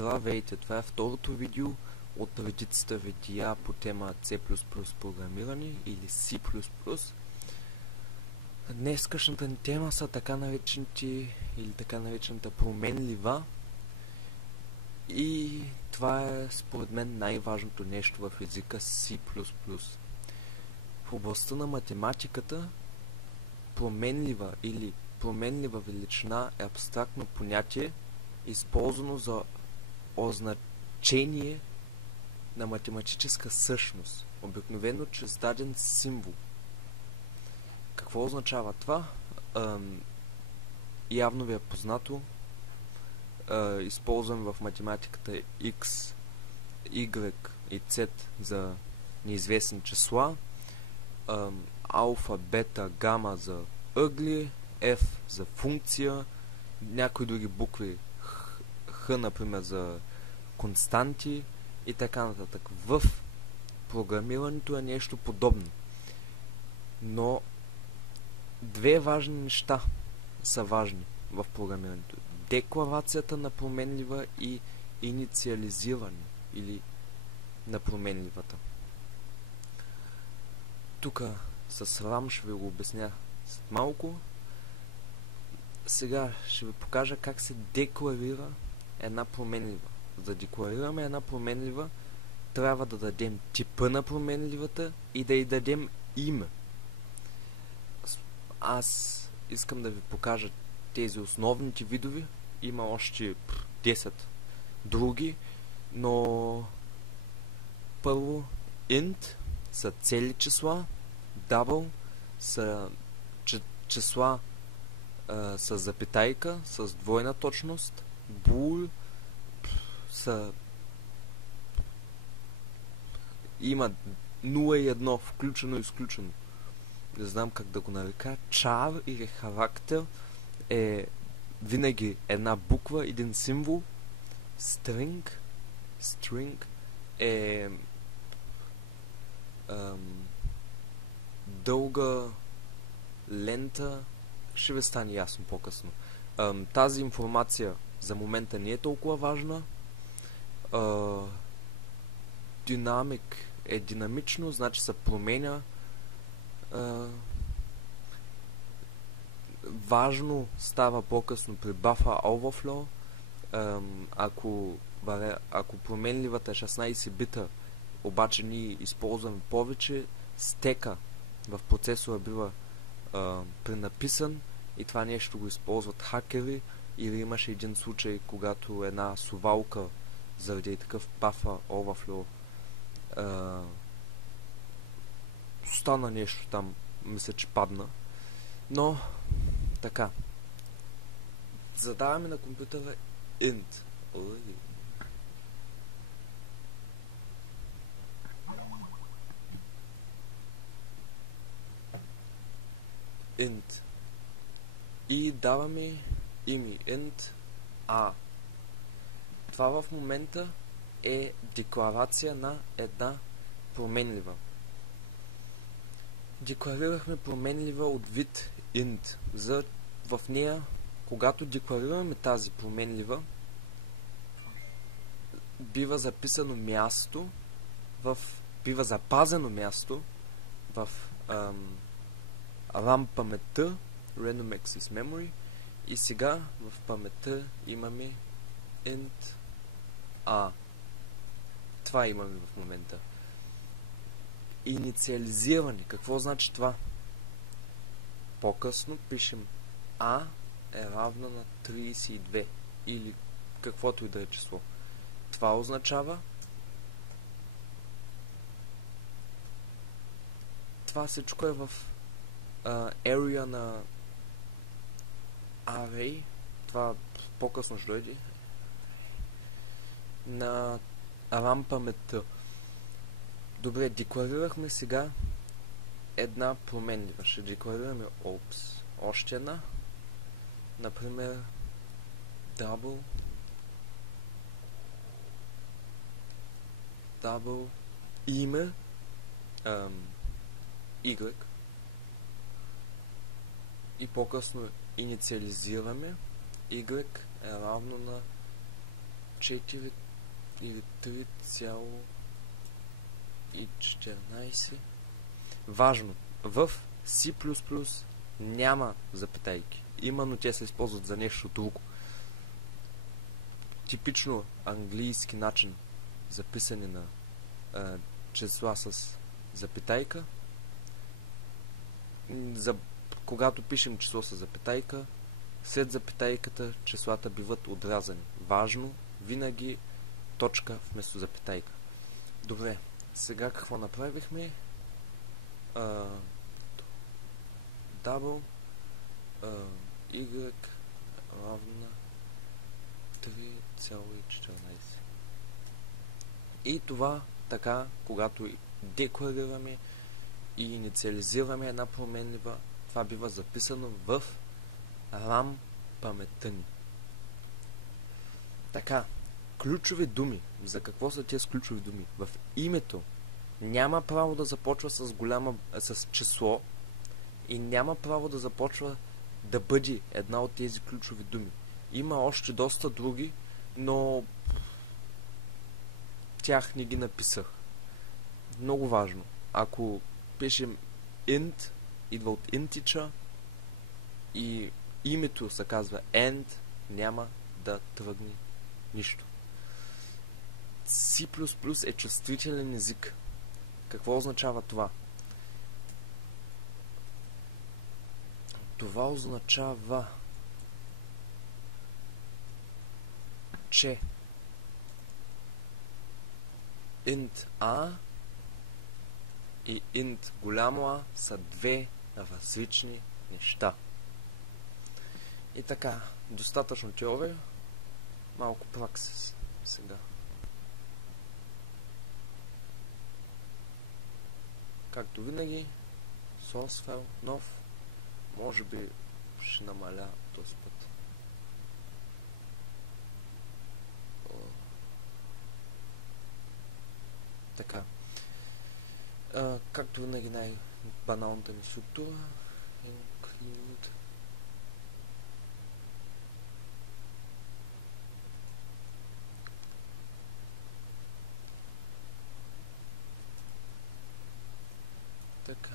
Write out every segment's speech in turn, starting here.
Здравейте, това е второто видео от редицата видеа по тема C++ програмиране или C++. Днескашната ни тема са така наречените или така наречената променлива. И това е според мен най-важното нещо в езика C++. В областта на математиката променлива или променлива величина е абстрактно понятие, използвано за означение на математическа същност, обикновено чрез даден символ. Какво означава това? Явно ви е познато. Използваме в математиката X, Y и Z за неизвестни числа, алфа, бета, гама за ъгли, F за функция, някои други букви, Х, например, за константи и така нататък. В програмирането е нещо подобно. Но две важни неща са важни в програмирането. Декларацията на променлива и инициализиране или на променливата. Тук с RAM ще ви го обясня след малко. Сега ще ви покажа как се декларира една променлива. За да декларираме една променлива, трябва да дадем типа на променливата и да й дадем име. Аз искам да ви покажа тези основните видове. Има още 10 други, но първо int са цели числа, double са числа с запитайка, с двойна точност, bool са има 0 и 1, включено и изключено. Не знам как да го нарека. Char или характер е винаги една буква, един символ. String е дълга лента. Ще ви стане ясно по-късно. Тази информация за момента не е толкова важна. Динамик е динамично, значи се променя. Важно става по-късно при buffer overflow. Ако променливата е 16 бита, обаче ние използваме повече, стека в процесора бива пренаписан и това нещо го използват хакери. Или имаше един случай, когато една сувалка заради такъв buffer overflow стана нещо там, мисля, че падна. Но така, задаваме на компютъра int. И даваме име int a. Това в момента е декларация на една променлива. Декларирахме променлива от вид int. В нея, когато декларираме тази променлива, бива записано място, бива запазено място в RAM паметта, Random Access Memory, и сега в паметта имаме int a. Това имаме в момента. Инициализиране. Какво значи това? По-късно пишем a е равна на 32 или каквото и да е число. Това означава това всичко е в area на array. Това по-късно ще дойде на RAM паметта. Добре, декларирахме сега една променлива. Ще декларираме още една. Например, double име y и по-късно инициализираме y е равно на 4 или 3,14. Важно. В C++ няма запетайки. Именно те се използват за нещо друго. Типично английски начин за писане на числа с запетайка. Когато пишем число с запетайка, след запетайката числата биват отрязани. Важно, винаги точка вместо запетайка. Добре, сега какво направихме? Double y равна 3,14. И това така, когато декларираме и инициализираме една променлива, това бива записано в RAM паметта ни. Така, ключови думи. За какво са тези ключови думи? В името няма право да започва с число и няма право да започва да бъде една от тези ключови думи. Има още доста други, но тях не ги написах. Много важно. Ако пишем int, идва от integer и името се казва end, няма да тръгне нищо. C++ е чувствителен език. Какво означава това? Това означава, че int a и int голямо А са две различни неща. И така, достатъчно теория, малко праксис сега. Както винаги, source file, нов, може би ще намаля този път. Така. Както винаги най-баналната ми структура. Include. Така.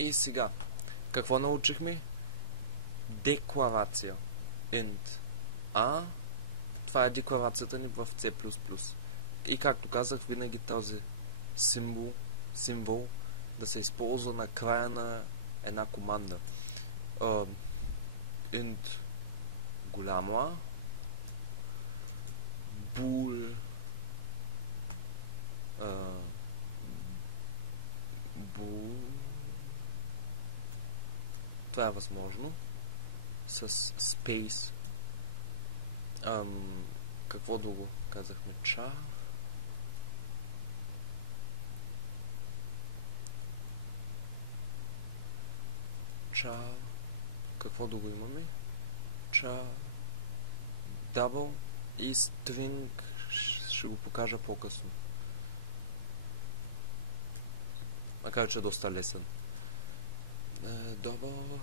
И сега, какво научихме? Декларация. Int a. Това е декларацията ни в C++. И както казах, винаги този символ да се използва на края на една команда. Int голямо А, bool това е възможно с space. Какво друго казахме? Char. Какво друго имаме? Char. Double и string. Ще го покажа по-късно. Макар че е доста лесен. Double.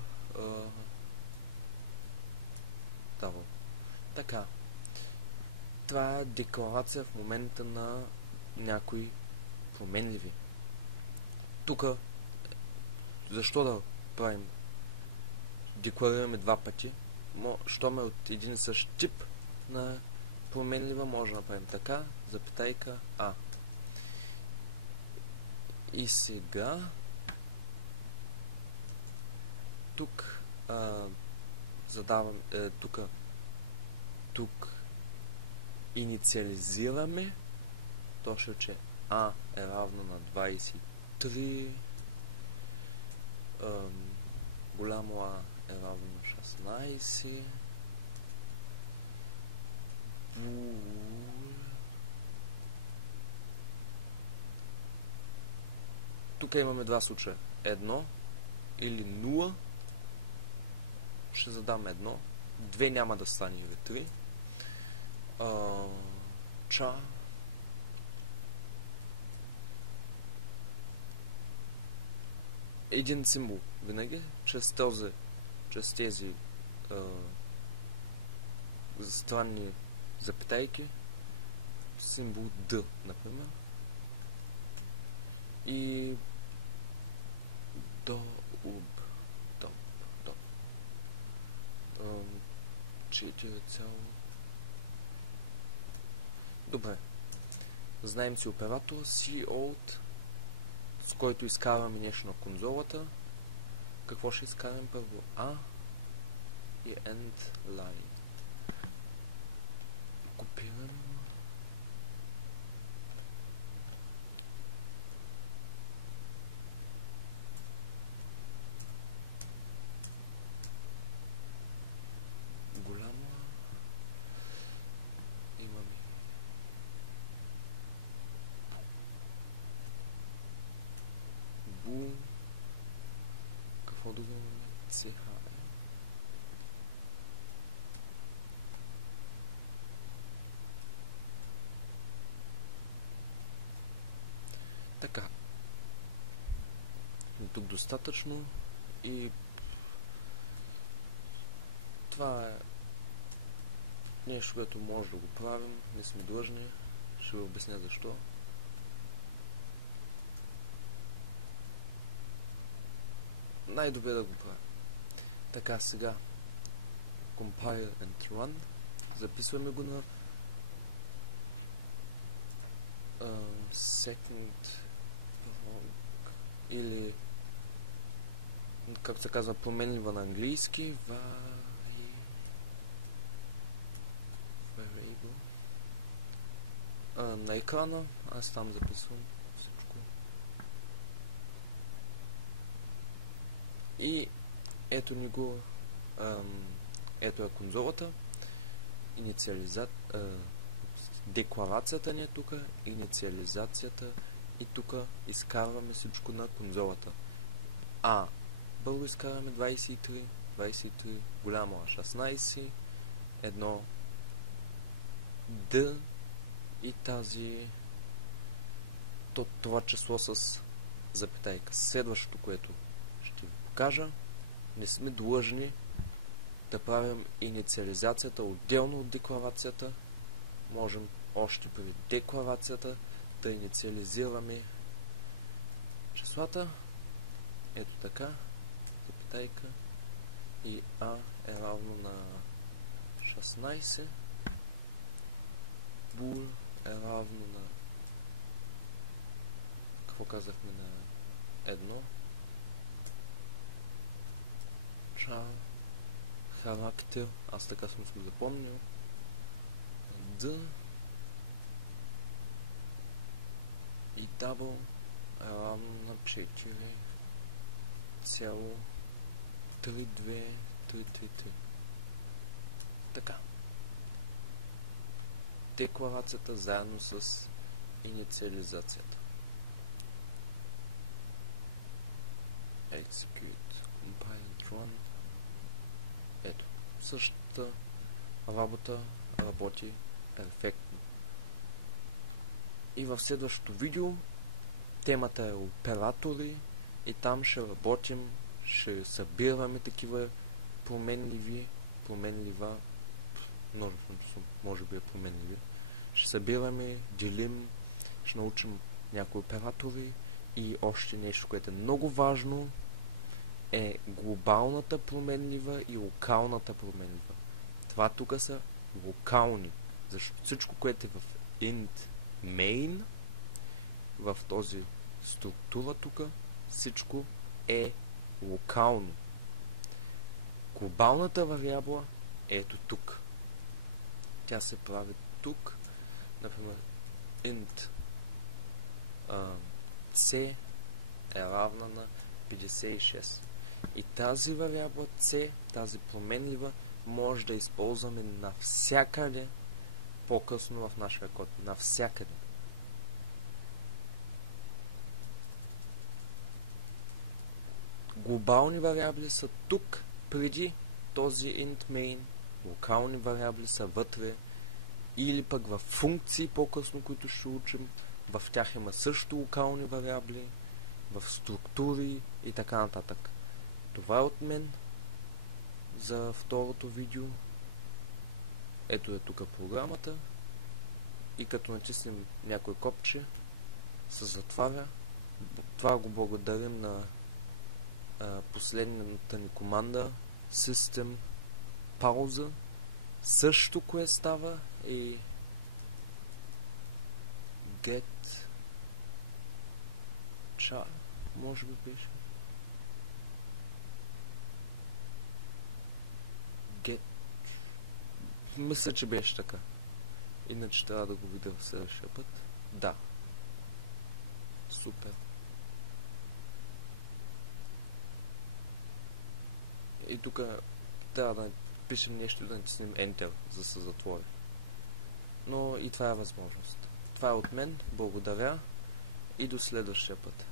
Така. Това е декларация в момента на някои променливи. Тук, защо да правим? Декларираме два пъти. Щом е от един и същ тип на променлива, може да направим така, запетайка А. И сега тук задавам тук инициализираме точно, че А е равно на 23, голямо А е равно на 16, тук имаме два случая. 1 или 0. Ще задам 1. 2 няма да стане или 3. char един символ винаги чрез тези странни запитайки, символ D, например, и до 4 цяло. Добре. Знаем си оператор cout, с който изкарваме нещо на конзолата. Какво ще изкараме първо? A и end line. Копирам. Голямо. Имаме бу. Какво да имаме? CH. Така. Тук достатъчно и това е нещо, което може да го правим. Не сме длъжни. Ще ви обясня защо. Най-добре да го правим. Така, сега compile and run. Записваме го на second или както се казва променлива на английски variable. На екрана аз там записвам всичко. И ето ни го ето е конзолата, декларацията ни е тук, инициализацията и тук изкарваме всичко на конзолата. Първо изкарваме 23, голямо А 16, едно D и това число с запитайка. Следващото, което ще ви покажа, не сме длъжни да правим инициализацията отделно от декларацията. Можем още при декларацията да инициализираме числата. Ето така. Запитайка. И А е равно на 16. Бул е равно на... Какво казахме на 1? Чар. Характер. Аз така съм го запомнил. D и double е равно на 4,323. Така. Декларацията заедно с инициализацията. Execute, compile, run. Ето. Същата работа работи перфектно. И в следващото видео темата е оператори и там ще работим, ще събираме такива променлива, множеството може би е променливи. Ще събираме, делим, ще научим някои оператори и още нещо, което е много важно, е глобалната променлива и локалната променлива. Това тук са локални, защото всичко, което е в int main, в този структура тук, всичко е локално. Глобалната вариабла е ето тук. Тя се прави тук. Например, int c е равна на 56. И тази вариабла c, тази променлива, може да използваме навсякъде по-късно в нашия код. Навсякъде. Глобални вариабли са тук, преди този int main. Локални вариабли са вътре или пък в функции по-късно, които ще учим. В тях има също локални вариабли, в структури и така нататък. Това е от мен за второто видео. Ето е тук програмата и като натиснем някой копче се затваря. Това го благодарим на последната ни команда System пауза. Също кое става и get char, може би беше get, мисля, че беше така, иначе трябва да го видя в следващия път. Да, супер. И тук трябва да пишем нещо и да натиснем Enter, за да се затвори. Но и това е възможност. Това е от мен. Благодаря и до следващия път.